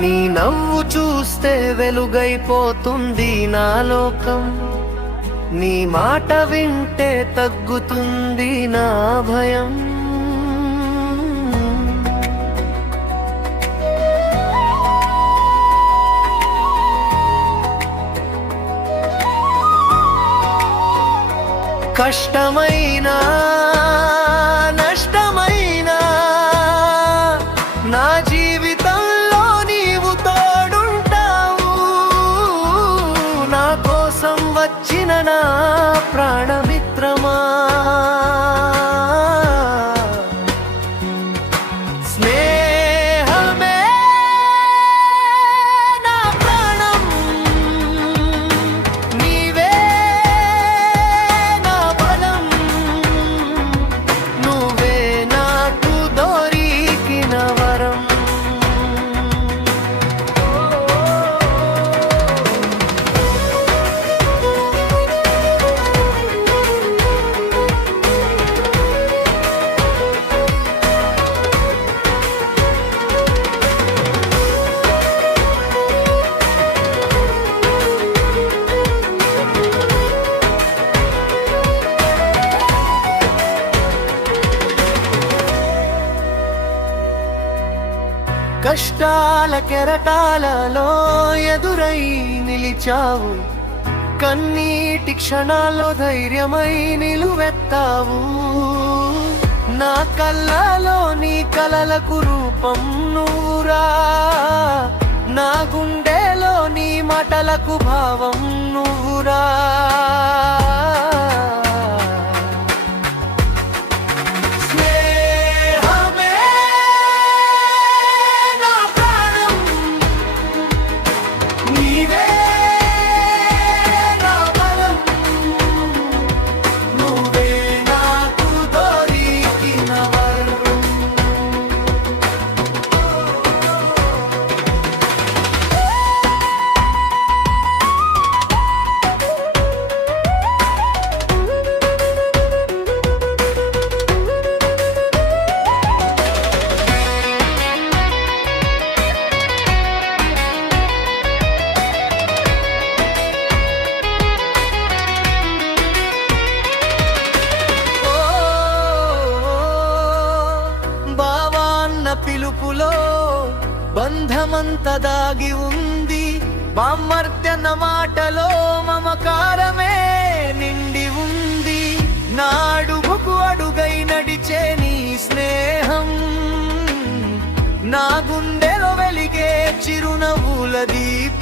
నీ నవ్వు చూస్తే వెలుగైపోతుంది నా లోకం, నీ మాట వింటే తగ్గుతుంది నా భయం. కష్టమైనా నష్టమైనా నా జీవితంలో నీవు తోడుంటావు. నా కోసం వచ్చిన నా ప్రాణమిత్రమా, స్నేహమే నా ప్రాణం, నీవే నా బలం, నువ్వే నాకు దొరికిన వరం. కష్టాల కెరటాలలో ఎదురై నిలిచావు, కన్నీటి క్షణాల్లో ధైర్యమై నిలువెత్తావు. నా కళ్ళలో నీ కలలకు రూపం నువ్వురా, నా గుండెలో నీ మాటలకు భావం నువ్వురా. పిలుపులో బంధమంత దాగి ఉంది, బామర్త్యన మాటలో మమకారమే నిండి ఉంది. నాడుగుకు అడుగై నడిచే నీ స్నేహం, నా గుండెలో వెలిగే చిరునవ్వుల దీపం.